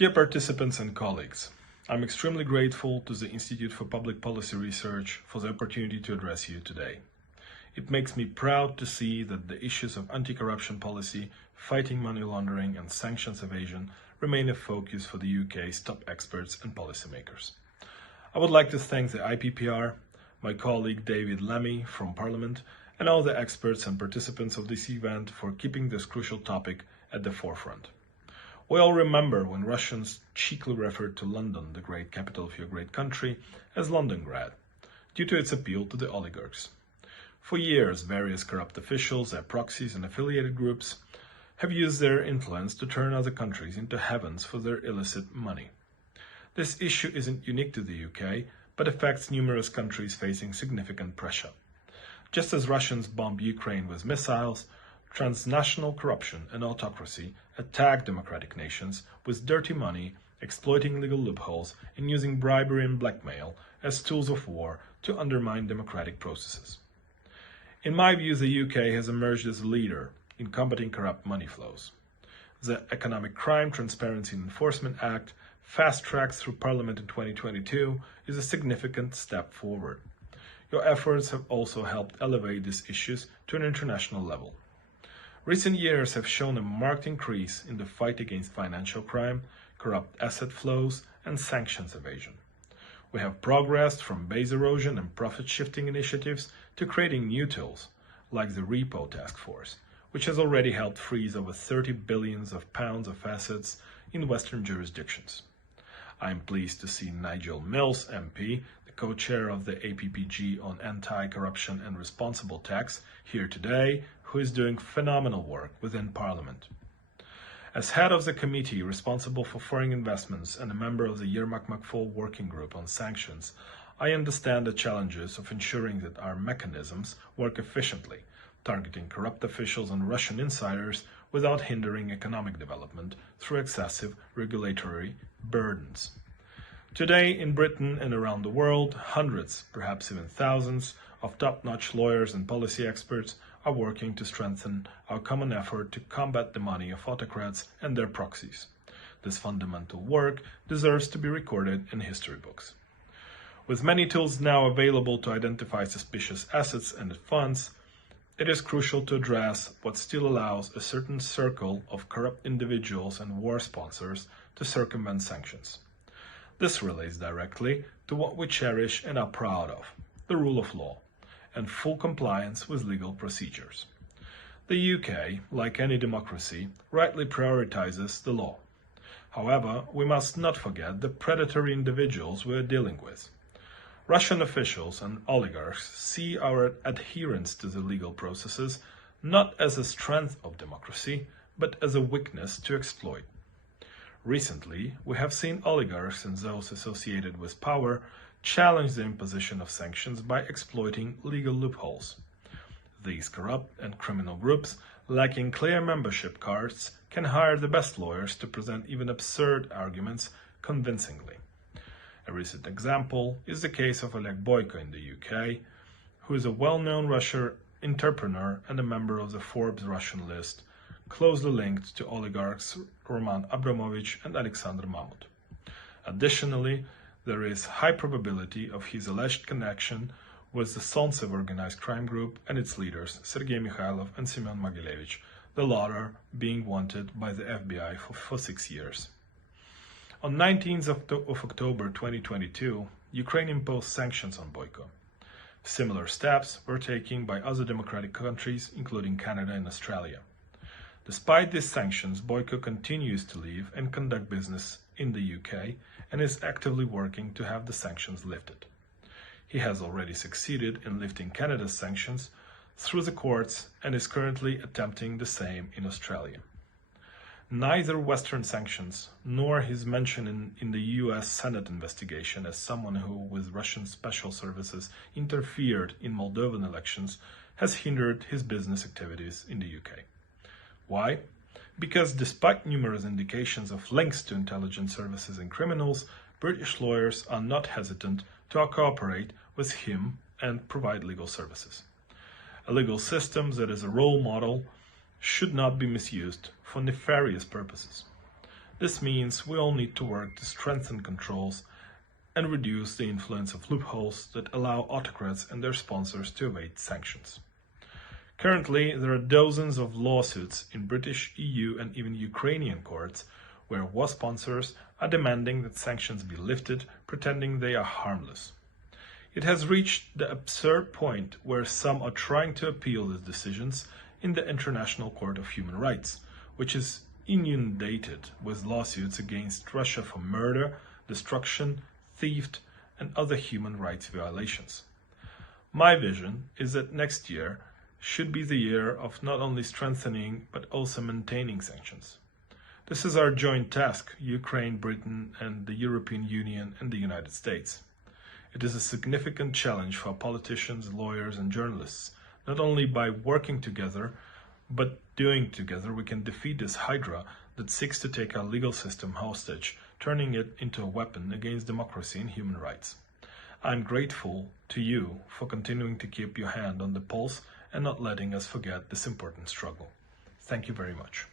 Dear participants and colleagues, I'm extremely grateful to the Institute for Public Policy Research for the opportunity to address you today. It makes me proud to see that the issues of anti-corruption policy, fighting money laundering and sanctions evasion remain a focus for the UK's top experts and policymakers. I would like to thank the IPPR, my colleague David Lammy from Parliament, and all the experts and participants of this event for keeping this crucial topic at the forefront. We all remember when Russians cheekily referred to London, the great capital of your great country, as Londongrad, due to its appeal to the oligarchs. For years, various corrupt officials, their proxies and affiliated groups have used their influence to turn other countries into heavens for their illicit money. This issue isn't unique to the UK, but affects numerous countries facing significant pressure. Just as Russians bomb Ukraine with missiles, transnational corruption and autocracy attack democratic nations with dirty money, exploiting legal loopholes, and using bribery and blackmail as tools of war to undermine democratic processes. In my view, the UK has emerged as a leader in combating corrupt money flows. The Economic Crime Transparency and Enforcement Act, fast-tracked through Parliament in 2022, is a significant step forward. Your efforts have also helped elevate these issues to an international level. Recent years have shown a marked increase in the fight against financial crime, corrupt asset flows, and sanctions evasion. We have progressed from base erosion and profit-shifting initiatives to creating new tools, like the Repo Task Force, which has already helped freeze over 30 billion pounds of assets in Western jurisdictions. I am pleased to see Nigel Mills, MP, the co-chair of the APPG on anti-corruption and responsible tax, here today, who is doing phenomenal work within Parliament. As head of the committee responsible for foreign investments and a member of the Yermak-Makfol Working Group on sanctions, I understand the challenges of ensuring that our mechanisms work efficiently, targeting corrupt officials and Russian insiders without hindering economic development through excessive regulatory burdens. Today, in Britain and around the world, hundreds, perhaps even thousands, of top-notch lawyers and policy experts are working to strengthen our common effort to combat the money of autocrats and their proxies. This fundamental work deserves to be recorded in history books. With many tools now available to identify suspicious assets and funds, it is crucial to address what still allows a certain circle of corrupt individuals and war sponsors to circumvent sanctions. This relates directly to what we cherish and are proud of, the rule of law, and full compliance with legal procedures. The UK, like any democracy, rightly prioritizes the law. However, we must not forget the predatory individuals we are dealing with. Russian officials and oligarchs see our adherence to the legal processes not as a strength of democracy, but as a weakness to exploit. Recently, we have seen oligarchs and those associated with power challenge the imposition of sanctions by exploiting legal loopholes. These corrupt and criminal groups, lacking clear membership cards, can hire the best lawyers to present even absurd arguments convincingly. A recent example is the case of Oleg Boyko in the UK, who is a well-known Russian entrepreneur and a member of the Forbes Russian list, closely linked to oligarchs Roman Abramovich and Alexander Mamut. Additionally, there is high probability of his alleged connection with the Solntsev organized crime group and its leaders, Sergei Mikhailov and Semyon Mogilevich, the latter being wanted by the FBI for 6 years. On 19th of October 2022, Ukraine imposed sanctions on Boyko. Similar steps were taken by other democratic countries, including Canada and Australia. Despite these sanctions, Boyko continues to live and conduct business in the UK and is actively working to have the sanctions lifted. He has already succeeded in lifting Canada's sanctions through the courts and is currently attempting the same in Australia. Neither Western sanctions nor his mention in the US Senate investigation as someone who, with Russian special services, interfered in Moldovan elections has hindered his business activities in the UK. Why? Because despite numerous indications of links to intelligence services and criminals, British lawyers are not hesitant to cooperate with him and provide legal services. A legal system that is a role model should not be misused for nefarious purposes. This means we all need to work to strengthen controls and reduce the influence of loopholes that allow autocrats and their sponsors to evade sanctions. Currently, there are dozens of lawsuits in British, EU and even Ukrainian courts where war sponsors are demanding that sanctions be lifted, pretending they are harmless. It has reached the absurd point where some are trying to appeal these decisions in the International Court of Human Rights, which is inundated with lawsuits against Russia for murder, destruction, theft, and other human rights violations. My vision is that next year should be the year of not only strengthening but also maintaining sanctions. This is our joint task, Ukraine, Britain, and the European Union and the United States. It is a significant challenge for politicians, lawyers, and journalists. Not only by working together, but doing together, we can defeat this hydra that seeks to take our legal system hostage, turning it into a weapon against democracy and human rights. I'm grateful to you for continuing to keep your hand on the pulse and not letting us forget this important struggle. Thank you very much.